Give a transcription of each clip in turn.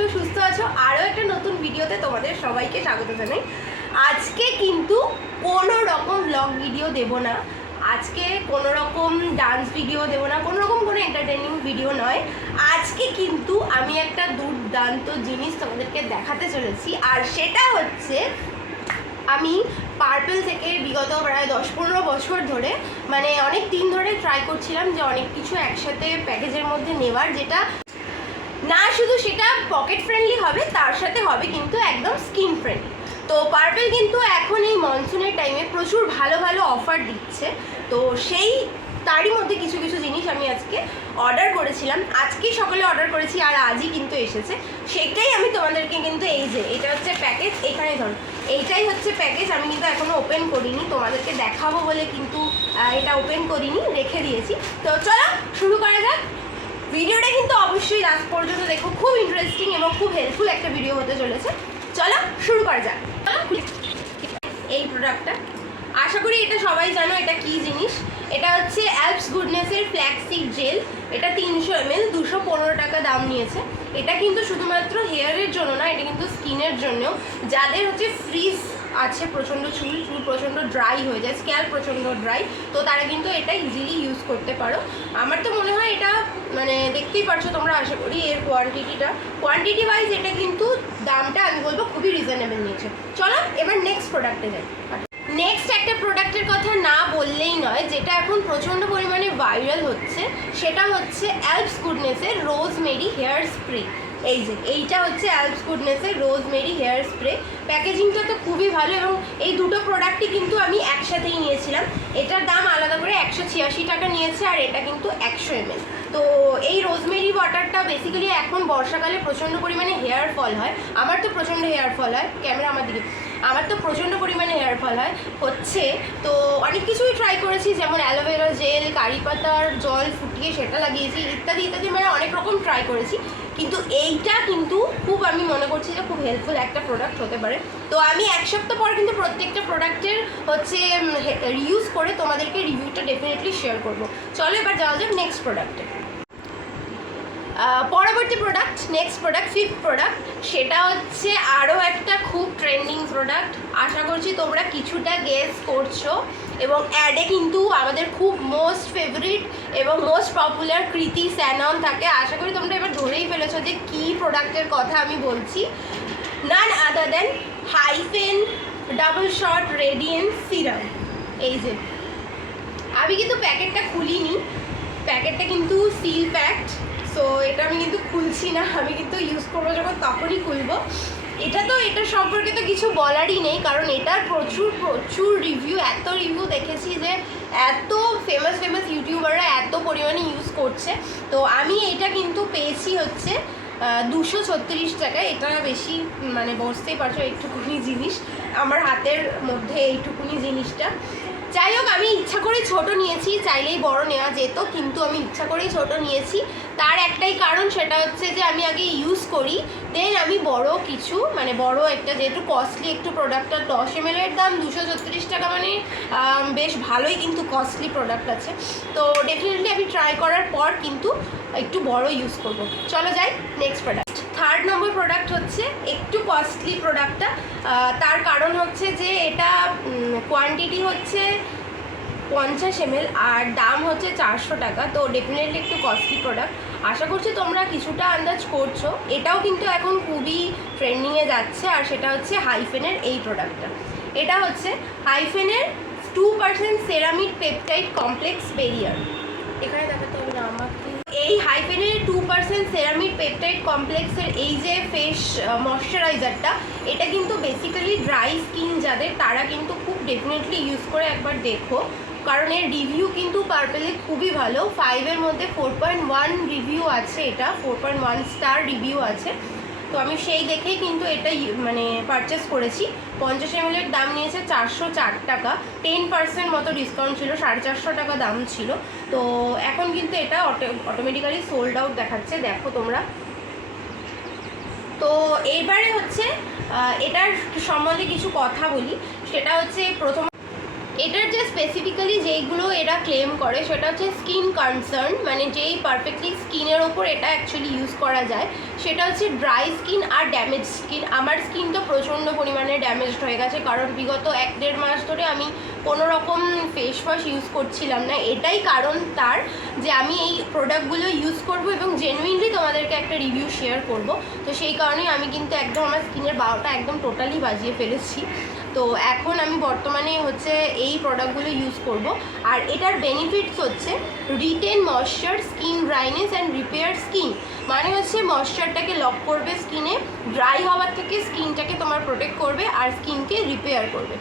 আছো, সুস্থ আছো। আরও একটা নতুন ভিডিওতে তোমাদের সবাইকে স্বাগত জানাই। আজকে কিন্তু কোনো রকম ব্লগ ভিডিও দেব না, আজকে কোনো রকম ডান্স ভিডিও দেব না, কোনো রকম কোনো এন্টারটেইনিং ভিডিও নয়। আজকে কিন্তু আমি একটা দুর্দান্ত জিনিস তোমাদেরকে দেখাতে চলেছি, আর সেটা হচ্ছে আমি পার্পেল থেকে বিগত প্রায় 10-15 বছর ধরে, মানে অনেক দিন ধরে ট্রাই করছিলাম যে অনেক কিছু একসাথে প্যাকেজের মধ্যে নেওয়ার, যেটা না শুধু সেটা পকেট ফ্রেন্ডলি হবে, তার সাথে হবে কিন্তু একদম স্কিন ফ্রেন্ডলি। তো পার্পেল কিন্তু এখন এই মনসুনের টাইমে প্রচুর ভালো ভালো অফার দিচ্ছে। তো সেই তারই মধ্যে কিছু কিছু জিনিস আমি আজকে অর্ডার করেছিলাম, আজকে সকালে অর্ডার করেছি আর আজই কিন্তু এসেছে। সেটাই আমি তোমাদেরকে কিন্তু, এই যে এটা হচ্ছে প্যাকেজ, এখানে ধরো এইটাই হচ্ছে প্যাকেজ। আমি কিন্তু এখনও ওপেন করিনি, তোমাদেরকে দেখাবো বলে কিন্তু এটা ওপেন করিনি, রেখে দিয়েছি। তো চলো শুরু করা যাক। ভিডিওটা কিন্তু অবশ্যই লাস্ট পর্যন্ত দেখো, খুব ইন্টারেস্টিং এবং খুব হেল্পফুল একটা ভিডিও হতে চলেছে। চলো শুরু করা যাক। এই প্রোডাক্টটা আশা করি এটা সবাই জানো এটা কি জিনিস। এটা হচ্ছে অ্যালপস গুডনেসের ফ্ল্যাক্সিড জেল। এটা 300 ml, 215 টাকা দাম নিয়েছে। এটা কিন্তু শুধুমাত্র হেয়ারের জন্য না, এটা কিন্তু স্কিনের জন্যও। যাদের হচ্ছে ফ্রিজ আছে, প্রচণ্ড চুল প্রচণ্ড ড্রাই হয়ে যায়, স্ক্যাল্প প্রচণ্ড ড্রাই, তো তারা কিন্তু এটা ইজিলি ইউজ করতে পারো। আমার তো মনে হয় এটা, মানে দেখতেই পারছো তোমরা, আশা করি এর কোয়ান্টিটি ওয়াইজ এটা কিন্তু দামটা আমি বলবো খুবই রিজনেবল নিয়েছে। চলো এবার নেক্সট প্রোডাক্টে যাই। নেক্সট একটা প্রোডাক্টের কথা না বললেই নয়, যেটা এখন প্রচণ্ড পরিমাণে ভাইরাল হচ্ছে, সেটা হচ্ছে অ্যালপস গুডনেসের রোজমেরি হেয়ার স্প্রে। এই যে এইটা হচ্ছে অ্যালপস গুডনেসের রোজমেরি হেয়ার স্প্রে। প্যাকেজিংটা তো খুবই ভালো, এবং এই দুটো প্রোডাক্টই কিন্তু আমি একসাথেই নিয়েছিলাম। এটার দাম আলাদা করে 186 টাকা নিয়েছে, আর এটা কিন্তু 100 ml। তো এই রোজমেরি ওয়াটারটা বেসিক্যালি এখন বর্ষাকালে প্রচণ্ড পরিমাণে হেয়ার ফল হয়, আমার তো প্রচণ্ড হেয়ার ফল হয়, ক্যামেরা আমার দিকে, আমার তো প্রচণ্ড পরিমাণে হেয়ার ফল হচ্ছে। তো অনেক কিছুই ট্রাই করেছি, যেমন অ্যালোভেরা জেল, কারি পাতার জল ফুটিয়ে সেটা লাগিয়েছি, ইত্যাদি ইত্যাদি, মানে অনেক রকম ট্রাই করেছি। কিন্তু এইটা কিন্তু খুব, আমি মনে করছি যে খুব হেল্পফুল একটা প্রোডাক্ট হতে পারে। তো আমি এক সপ্তাহ পর কিন্তু প্রত্যেকটা প্রোডাক্টের হচ্ছে ইউজ করে তোমাদেরকে রিভিউটা ডেফিনেটলি শেয়ার করবো। চলো এবার যাওয়া যাক নেক্সট প্রোডাক্টে। পরবর্তী product, next product, fifth product, সেটা হচ্ছে আরও একটা খুব ট্রেন্ডিং প্রোডাক্ট। আশা করছি তোমরা কিছুটা গেস করছো, এবং অ্যাডে কিন্তু আমাদের খুব মোস্ট ফেভারিট এবং মোস্ট পপুলার কৃতি স্যানন থাকে। আশা করি তোমরা এবার ধরেই ফেলেছো যে কী প্রোডাক্টের কথা আমি বলছি। None other than hyphen double shot radiance serum. এই যে আমি কিন্তু প্যাকেটটা খুলিনি, প্যাকেটটা কিন্তু সিল প্যাকড, সো এটা আমি কিন্তু খুলছি না, আমি কিন্তু ইউজ করবো যখন তখনই খুলবো। এটা তো, এটার সম্পর্কে তো কিছু বলারই নেই, কারণ এটার প্রচুর রিভিউ, এত রিভিউ দেখেছি যে এত ফেমাস ইউটিউবাররা এত পরিমাণে ইউজ করছে। তো আমি এটা কিন্তু পেয়েছি হচ্ছে 236 টাকায়। এটা বেশি, মানে বুঝতেই পারছো এইটুকুনি জিনিস, আমার হাতের মধ্যে এইটুকুনি জিনিসটা। যাই হোক, আমি ইচ্ছা করেই ছোটো নিয়েছি, চাইলেই বড় নেওয়া যেত, কিন্তু আমি ইচ্ছা করেই ছোটো নিয়েছি। তার একটাই কারণ, সেটা হচ্ছে যে আমি আগে ইউজ করি, দেন আমি বড় কিছু, মানে বড় একটা, যেহেতু কস্টলি একটু প্রোডাক্টটা, 10 ml এর দাম 236 টাকা, মানে বেশ ভালোই কিন্তু কস্টলি প্রোডাক্ট আছে। তো ডেফিনেটলি আমি ট্রাই করার পর কিন্তু একটু বড় ইউজ করব। চলো যাই next product. Third number product হচ্ছে একটু কস্টলি প্রোডাক্টটা, তার কারণ হচ্ছে যে এটা কোয়ান্টিটি হচ্ছে 50 ml আর দাম হচ্ছে 400 টাকা। তো ডেফিনেটলি একটু কস্টলি প্রোডাক্ট। আশা করছি তোমরা কিছুটা আন্দাজ করছো। এটাও কিন্তু এখন খুবই ট্রেন্ডিংয়ে যাচ্ছে, আর সেটা হচ্ছে হাইফেনের এই প্রোডাক্টটা। এটা হচ্ছে হাইফেনের 2% সেরামিক পেপটাইড কমপ্লেক্স বেরিয়ার। এখানে দেখাতে হবে না আমাকে। এই হাইফেনের 2% সেরামিক পেপটাইড কমপ্লেক্সের এই যে ফেস ময়শ্চারাইজারটা, এটা কিন্তু বেসিক্যালি ড্রাই স্কিন যাদের, তারা কিন্তু খুব ডেফিনেটলি ইউজ করে একবার দেখো, কারণ এর রিভিউ কিন্তু পার্পেলে খুবই ভালো। 5-এর মধ্যে 4.1 রিভিউ আছে, এটা 4.1 স্টার রিভিউ আছে। তো আমি সেই দেখেই কিন্তু এটা মানে পারচেস করেছি। 50 ml এর দাম নিয়েছে 404 টাকা, 10% মতো ডিসকাউন্ট ছিল, 450 টাকা দাম ছিল। তো এখন কিন্তু এটা অটোমেটিক্যালি সোল্ড আউট দেখাচ্ছে, দেখো তোমরা। তো এইবারে হচ্ছে এটার সম্বন্ধে কিছু কথা বলি। সেটা হচ্ছে প্রথম, এটার যে স্পেসিফিক্যালি যেইগুলো এরা ক্লেম করে সেটা হচ্ছে স্কিন কনসার্ন, মানে যেই পারফেক্টলি স্কিনের ওপর এটা অ্যাকচুয়ালি ইউজ করা যায় সেটা হচ্ছে ড্রাই স্কিন আর ড্যামেজ স্কিন। আমার স্কিন তো প্রচণ্ড পরিমাণে ড্যামেজড হয়ে গেছে, কারণ বিগত 1-1.5 মাস ধরে আমি কোনো রকম ফেস ওয়াশ ইউজ করছিলাম না। এটাই কারণ তার যে আমি এই প্রোডাক্টগুলো ইউজ করব এবং জেনুইনলি তোমাদেরকে একটা রিভিউ শেয়ার করব। তো সেই কারণেই আমি কিন্তু একদম আমার স্কিনের 12টা একদম টোটালি বাজিয়ে ফেলেছি। তো এখন আমি বর্তমানে হচ্ছে এই প্রোডাক্টগুলো ইউজ করব। আর এটার বেনিফিটস হচ্ছে written moisture, skin dryness and repair skin, মানে হচ্ছে ময়েশ্চারটাকে লক করবে স্কিনে, ড্রাই হওয়ার থেকে স্কিনটাকে তোমার প্রোটেক্ট করবে আর স্কিনকে রিপেয়ার করবে।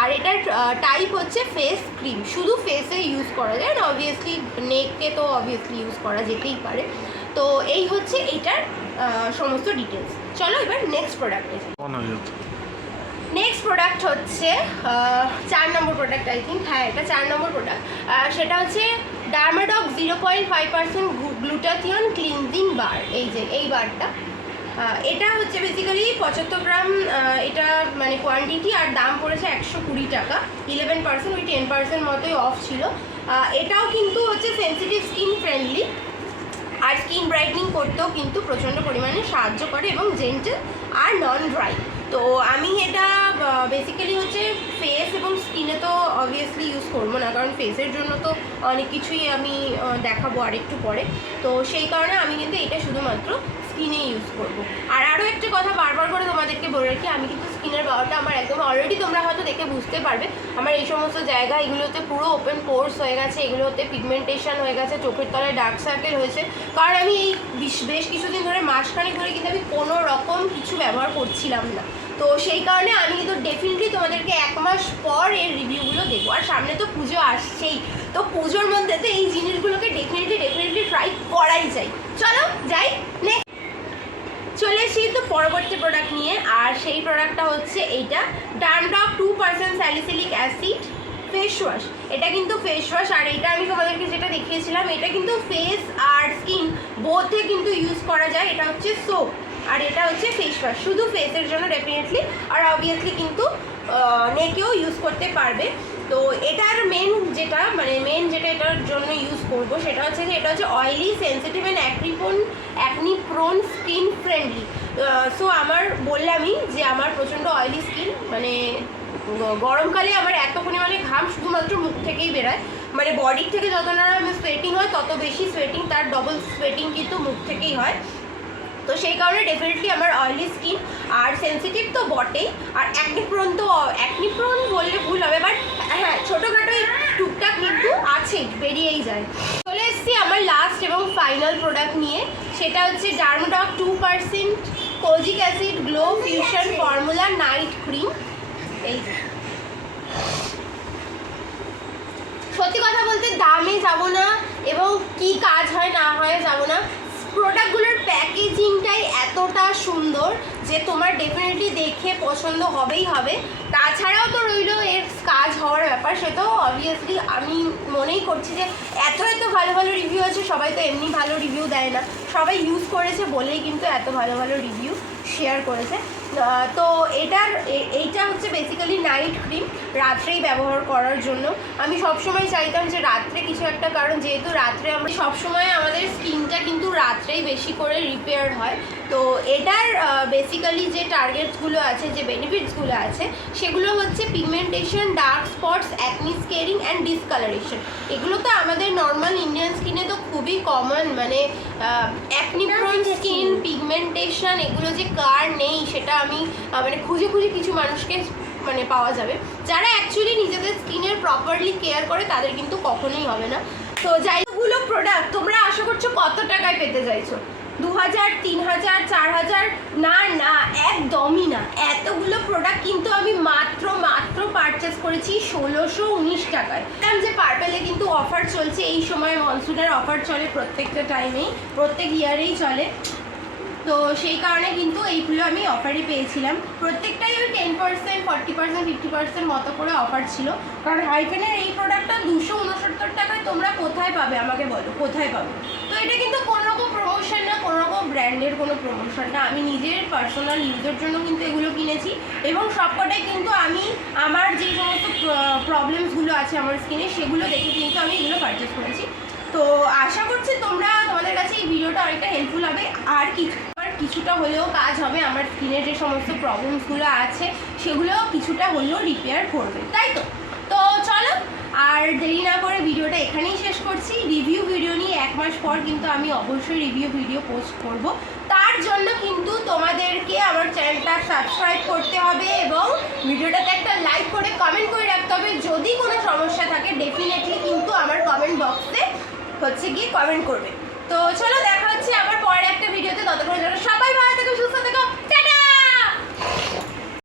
আর এটার টাইপ হচ্ছে ফেস ক্রিম, শুধু ফেসে ইউজ করা যায় না, অবভিয়াসলি নেককে তো অবভিয়াসলি ইউজ করা যেতেই পারে। তো এই হচ্ছে এটার সমস্ত ডিটেলস। চলো এবার নেক্সট প্রোডাক্টে যাই। নেক্সট প্রোডাক্ট হচ্ছে 4 নম্বর প্রোডাক্ট, আই থিঙ্ক, হ্যাঁ এটা 4 নম্বর প্রোডাক্ট। সেটা হচ্ছে ডার্মাডক 0.5% গ্লুটাথিয়ন ক্লিনজিং বার। এই যে এই বারটা, এটা হচ্ছে বেসিক্যালি 75 গ্রাম, এটা মানে কোয়ান্টিটি, আর দাম পড়েছে 120 টাকা। 11% ওই 10% মতোই অফ ছিল। এটাও কিন্তু হচ্ছে সেন্সিটিভ স্কিন ফ্রেন্ডলি, আর স্কিন ব্রাইটনিং করতেও কিন্তু প্রচণ্ড পরিমাণে সাহায্য করে এবং জেন্টেল আর নন ড্রাই। তো আমি এটা বেসিক্যালি হচ্ছে ফেস এবং স্কিনে তো অবভিয়াসলি ইউজ করবো না, কারণ ফেসের জন্য তো অনেক কিছুই আমি দেখাবো আরেকটু পরে। তো সেই কারণে আমি কিন্তু এটা শুধুমাত্র স্কিনে ইউজ করবো। আর আরও একটা কথা বারবার করে তোমাদেরকে বলে রাখি, আমি কিন্তু স্কিনের পাওয়ারটা আমার একদম অলরেডি তোমরা হয়তো দেখে বুঝতে পারবে, আমার এই সমস্ত জায়গা এগুলোতে পুরো ওপেন পোর্স হয়ে গেছে, এগুলোতে পিগমেন্টেশন হয়ে গেছে, চোখের তলায় ডার্ক সার্কেল হয়েছে, কারণ আমি এই বেশ কিছুদিন ধরে, মাসখানেক ধরে কিন্তু আমি কোনো রকম কিছু ব্যবহার করছিলাম না। তো সেই কারণে আমি কিন্তু ডেফিনেটলি তোমাদেরকে 1 মাস পর এর রিভিউগুলো দেবো। আর সামনে তো পুজো আসছেই, তো পুজোর মধ্যে তো এই জিনিসগুলোকে ডেফিনেটলি ট্রাই করাই যায়। চলো যাই নেক্সট। চলে এসেছি তো পরবর্তী প্রোডাক্ট নিয়ে, আর সেই প্রোডাক্টটা হচ্ছে এইটা ডার্মাডক 2% স্যালিসিলিক অ্যাসিড ফেস ওয়াশ। এটা কিন্তু ফেস ওয়াশ, আর এটা আমি তোমাদেরকে যেটা দেখিয়েছিলাম এটা কিন্তু ফেস আর স্কিন বোথে কিন্তু ইউজ করা যায়। এটা হচ্ছে সোপ আর এটা হচ্ছে ফেস ওয়াশ, শুধু ফেসের জন্য ডেফিনেটলি, আর অবভিয়াসলি কিন্তু নেকেও ইউজ করতে পারবে। তো এটার মেন যেটা এটার জন্য ইউজ করব সেটা হচ্ছে যে এটা হচ্ছে oily, sensitive and acne prone skin friendly. So আমার বললামই যে আমার প্রচণ্ড অয়েলি স্কিন, মানে গরমকালে আমার এত পরিমাণে ঘাম শুধুমাত্র মুখ থেকেই বেরোয়, মানে বডির থেকে যত না আমি সোয়েটিং হয় তত বেশি সোয়েটিং, তার ডবল সোয়েটিং কিন্তু মুখ থেকেই হয়। তো সেই কারণে ডেফিনেটলি আমার অয়েলি স্কিন, আর সেন্সিটিভ তো বটেই, আর অ্যাকনি প্রোন বললে ভুল হবে, বাট হ্যাঁ ছোটোখাটো টুকটাক কিন্তু আছেই, বেরিয়েই যায়। চলে এসেছি আমার লাস্ট এবং ফাইনাল প্রোডাক্ট নিয়ে, সেটা হচ্ছে ডার্মাডক 2% kojic acid glow fusion formula night cream. এই সত্যি কথা বলতে দামে যাবো না এবং কি কাজ হয় না হয় যাবো না, প্রোডাক্টগুলোর প্যাকেজিংটাই এতটা সুন্দর যে তোমার ডেফিনেটলি দেখে পছন্দ হবেই হবে। তাছাড়াও তো রইল এর কাজ হওয়ার ব্যাপার, সেটাও অবভিয়াসলি আমি মনেই করছি যে এত ভালো ভালো রিভিউ আছে, সবাই তো এমনি ভালো রিভিউ দেয় না, সবাই ইউজ করেছে বলেই কিন্তু এত ভালো ভালো রিভিউ শেয়ার করেছে। তো এইটা হচ্ছে বেসিক্যালি নাইট ক্রিম, রাত্রেই ব্যবহার করার জন্য। আমি সবসময় চাইতাম যে রাত্রে কিছু একটা, কারণ যেহেতু রাত্রে আমরা সবসময় আমাদের স্কিনটা কিন্তু রাত্রেই বেশি করে রিপেয়ার হয়। তো এটার বেসিক্যালি যে টার্গেটসগুলো আছে, যে বেনিফিটসগুলো আছে, সেগুলো হচ্ছে pigmentation, dark spots, acne scarring and discolouration. এগুলো তো আমাদের নর্মাল ইন্ডিয়ান স্কিনে তো খুবই কমন, মানে অ্যাকনি প্রোন স্কিন, পিগমেন্টেশন, এগুলো যে কার নেই সেটা আমি মানে খুঁজে কিছু মানুষকে মানে পাওয়া যাবে, যারা অ্যাকচুয়ালি নিজেদের স্কিনের প্রপারলি কেয়ার করে, তাদের কিন্তু কখনোই হবে না। তো যাইগুলো প্রোডাক্ট তোমরা আশা করছো কত টাকায় পেতে চাইছো? 2000, 3000, 4000? না, একদমই না। এতগুলো প্রোডাক্ট কিন্তু আমি মাত্র পারচেস করেছি 1619 টাকায়। কারণ যে পার্পেলে কিন্তু অফার চলছে, এই সময় মনসুনের অফার চলে প্রত্যেকটা টাইমেই, প্রত্যেক ইয়ারেই চলে। তো সেই কারণে কিন্তু এইগুলো আমি অফারই পেয়েছিলাম, প্রত্যেকটাই ওই 10%, 40%, 50% মতো করে অফার ছিল। কারণ হাইফেনের এই প্রোডাক্টটা 269 টাকায় তোমরা কোথায় পাবে আমাকে বলো, কোথায় পাবে? তো এটা কিন্তু কোনো রকম প্রমোশন না, কোনো রকম ব্র্যান্ডের ব্র্যান্ডের কোনো প্রমোশন না, আমি নিজের পার্সোনাল ইউজের জন্য কিন্তু এগুলো কিনেছি এবং সবকটাই কিন্তু আমি আমার যে সমস্ত প্রবলেমসগুলো আছে আমার স্কিনে সেগুলো দেখে কিন্তু আমি এগুলো পারচেস করেছি। তো আশা করছি তোমাদের কাছে এই ভিডিওটা অনেকটা হেল্পফুল হবে, আর কিছুটা হলেও কাজ হবে, আমার স্কিনের যে সমস্ত প্রবলেমসগুলো আছে সেগুলো কিছুটা হলেও রিপেয়ার করবে, তাই তো? তো চলো আর দেরি না করে ভিডিওটা এখানেই শেষ করছি। রিভিউ ভিডিও নিয়ে 1 মাস পর কিন্তু আমি অবশ্যই রিভিউ ভিডিও পোস্ট করব, তার জন্য কিন্তু তোমাদেরকে আমার চ্যানেলটা সাবস্ক্রাইব করতে হবে এবং ভিডিওটাতে একটা লাইক করে কমেন্ট করে রাখতে হবে। যদি কোনো সমস্যা থাকে ডেফিনেটলি কিন্তু আমার কমেন্ট বক্সে গিয়ে কমেন্ট করবে। তো চলো দেখা হচ্ছে আবার পরের একটা ভিডিওতে, ততক্ষণ সবাই ভালো থেকো, সুস্থ